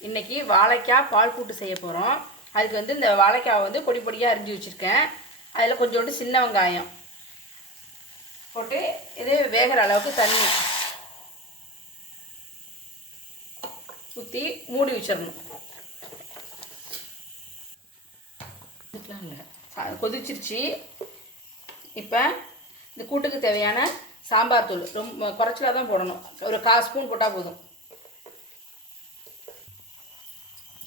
இன்றைக்கி வாழைக்காய் பால் கூட்டு செய்ய போகிறோம். அதுக்கு வந்து இந்த வாழைக்காவை வந்து பொடி பொடியாக அரிஞ்சு வச்சுருக்கேன். அதில் கொஞ்சோண்டு சின்ன வெங்காயம் போட்டு இது வேகிற அளவுக்கு தண்ணி ஊற்றி மூடி வச்சிடணும். கொதிச்சிருச்சு. இப்போ இந்த கூட்டுக்கு தேவையான சாம்பார் தூள் ரொம்ப குறைச்சலாக தான் போடணும். ஒரு 1/4 ஸ்பூன் போட்டால் போதும்.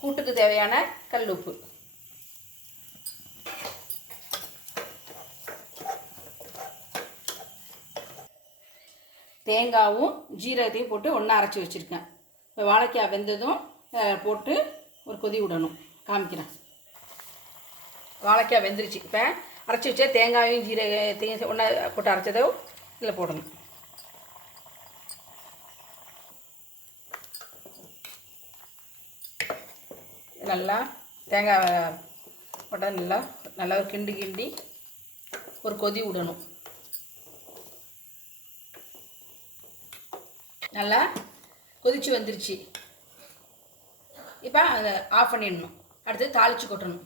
கூட்டுக்கு தேவையான கல் உப்பு, தேங்காயும் ஜீரகத்தையும் போட்டு ஒன்றா அரைச்சி வச்சுருக்கேன். இப்போ வாழைக்காய் வெந்ததும் போட்டு ஒரு கொதி விடணும். காமிக்கிறேன். வாழைக்காய் வெந்துருச்சு. இப்போ அரைச்சி வச்சா தேங்காயும் ஜீரகத்தையும் ஒன்றா போட்டு அரைச்சதோ இதில் போடணும். நல்லா தேங்காய் போட்டால் நல்லா ஒரு கிண்டி ஒரு கொதி விடணும். நல்லா கொதிச்சு வந்துருச்சு. இப்போ அதை ஆஃப் பண்ணிடணும். அடுத்து தாளித்து கொட்டணும்.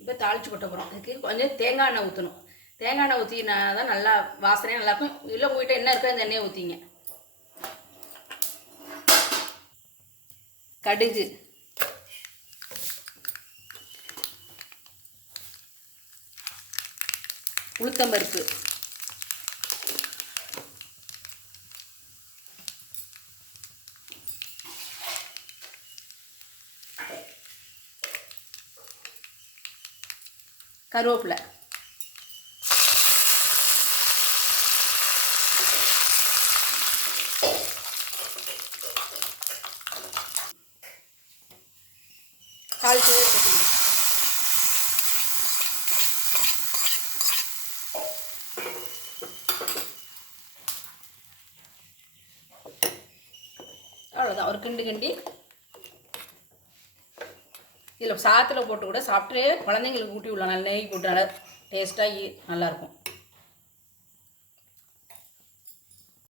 இப்போ தாளித்து கொட்ட போகிறோம். அதுக்கு கொஞ்சம் தேங்காய் எண்ணெய் ஊற்றணும். தேங்காய் எண்ணெய் ஊற்றினா தான் நல்லா வாசனையாக நல்லாயிருக்கும். இல்லை உங்கள்கிட்ட என்ன இருக்கோ அந்த எண்ணெயை ஊற்றிங்க. கடுகு, உளுத்தம்பருப்பு, கருவேப்பிலை, தாளிச்சு கட்டிங்க. அவ்வளோதான். ஒரு கிண்டி இதில் சாத்தில் போட்டு கூட சாப்பிட்டு குழந்தைங்களுக்கு ஊட்டி விடலாம். நல்லா நெய் போட்டு நல்லா டேஸ்ட்டாக நல்லாயிருக்கும்.